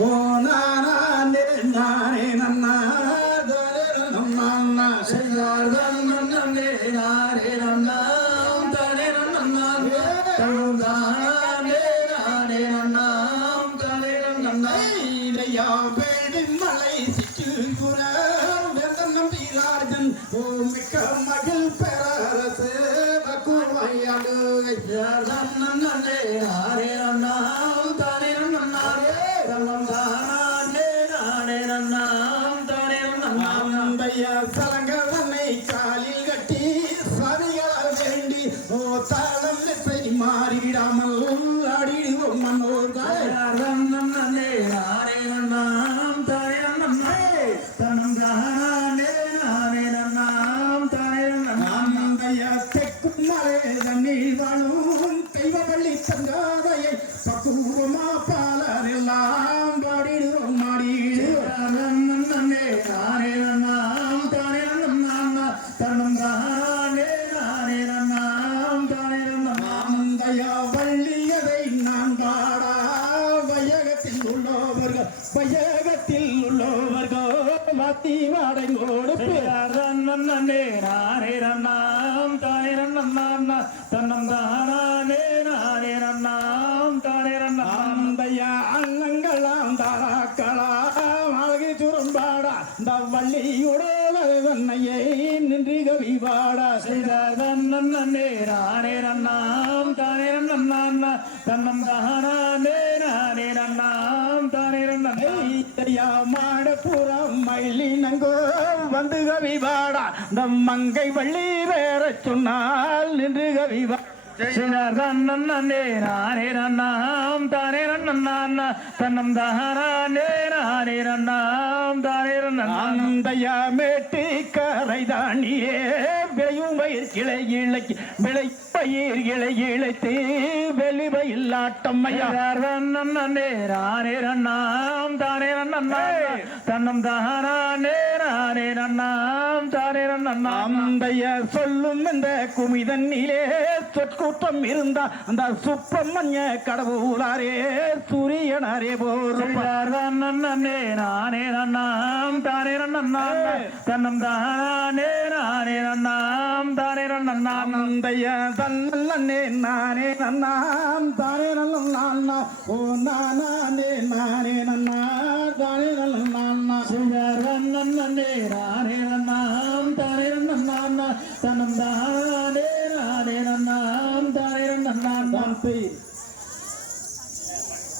ஓ நானே நானே நன்னா நன்னா செய்யார் நன்னே நானே நன்னாம் தானே நன்னாம் தன்னும் தானே நானே நன்னாம் தானே நன்னா ஐயா வேடி மலை சிக்கில் குல வேந்தன் நம்பிராஜன் ஓ மிக்க மகிழ் பெறரசு வக்குமையாடு செய்யார் நன்னே நானே தானே நன்னாம் அந்தைய சலங்கவனை காலில் கட்டி சாமிகளால் வேண்டி ஓ தாளம் இசை மாறிவிடாமல் ஆடிடுவோம் மன்னோர் காலை நன்னே நானே நன்னாம் தானே நன்னாம் தன்னும் தானே நானே நன்னாம் தானே நன்னாம் அந்தைய தெக்கும் மலை தண்ணீர் வாழும் தெய்வப்பள்ளி தங்காதையை பக்குவமா பாலர் மாத்தி வாடங்கோடு நன்னே நானே நன்னாம் தானே நன்னாம் தன்னம் தானே நானே நன்னாம் தானே நன்னாம் அந்தைய அண்ணங்களாம் தாராக்கலாம் அழகு சுரம்பாடா இந்த வள்ளியுடைய தன்னையை நின்று கவி பாடா நன்னே நானே நன்னாம் தானே நன்னாம் தன்னம் தானே நானே நன்னாம் தானே நன்னாம் வந்து கவிபாடா இந்த மங்கை வள்ளி வேற சொன்னால் நின்று கவி பா நானே நன்னாம் தானே நன்னான் தன்னம் தானே நானே நன்னாம் தானே அந்தையா மேட்டு கரை தாண்டியே விளையும் பயிர் கிளை இழைக்கு விளை பயிர் இலை இழைத்து வெளிவையில் ஆட்டம் ஐயா. நன்னே நானே நன்னாம் தானே நன்னாம் தன்னம் தானே நானே நன்னாம் தானே நன்னாம் அந்தைய சொல்லும் இந்த குமிதன்னிலே சொற்கூட்டம் இருந்தா அந்த சுப்பிரமணிய கடவுளாரே சூரியனாரே போரும். நன்னே நானே நன்னாம் தானே நன்னாம் தன்னம் தானே நானே நன்னாம் தானே நன்னாம் அந்தைய தன்னே நானே நன்னாம் தானே நன்னா ஓ நானே நானே நன்னா தானே நன்னா நன்னே நானே தனம் தானே நானே நன்னாம் தானே நன்னாம் தான் பெய்